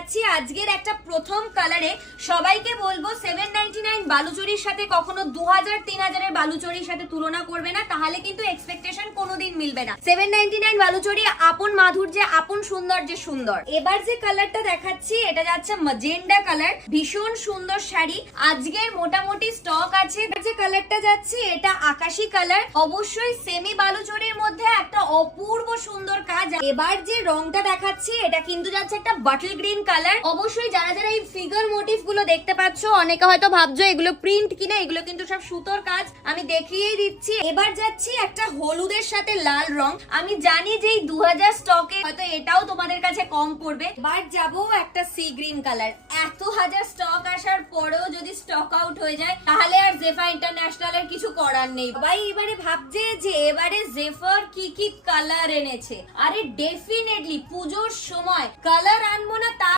দেখাচ্ছি আজকের একটা প্রথম কালারে। সবাইকে বলবো 799 বালুচরির সাথে কখনো 2000-3000 এর বালুচরির সাথে তুলনা করবে না, তাহলে কিন্তু এক্সপেকটেশন কোনোদিন মিলবে না। 799 বালুচরি আপন মাধুর্যে, আপন সৌন্দর্যে সুন্দর। এবার যে কালারটা দেখাচ্ছি এটা যাচ্ছে ম্যাজেন্ডা কালার, ভীষণ সুন্দর শাড়ি। আজকের মোটামুটি স্টক আছে। যে কালারটা যাচ্ছে এটা আকাশি কালার, অবশ্যই সেমি বালুচরির মধ্যে একটা অপূর্ব সুন্দর কাজ। এবার যে রংটা দেখাচ্ছি এটা কিন্তু যাচ্ছে একটা বাটল গ্রিন কালার। অবশ্যই যারা যারা এই ফিগার মোটিভ গুলো দেখতে পাচ্ছ, অনেকে হয়তো ভাবছো এগুলো প্রিন্ট কিনা, এগুলো কিন্তু সব সুতোর কাজ, আমি দেখিয়েই দিচ্ছি। এবার যাচ্ছি একটা হলুদের সাথে লাল রং। আমি জানি যে এই 2000 স্টকে হয়তো এটাও তোমাদের কাছে কম পড়বে। এবার যাবো একটা সি গ্রিন কালার। এত হাজার স্টক আসার পরেও যদি স্টক আউট হয়ে যায় তাহলে আর জেফা ইন্টারন্যাশনালের কিছু করার নেই। ভাই এবারে ভাবছে যে এবারে জেফার কি কি কালার এনেছে। আরে ডেফিনেটলি পুজোর সময় কালার আনবো না তা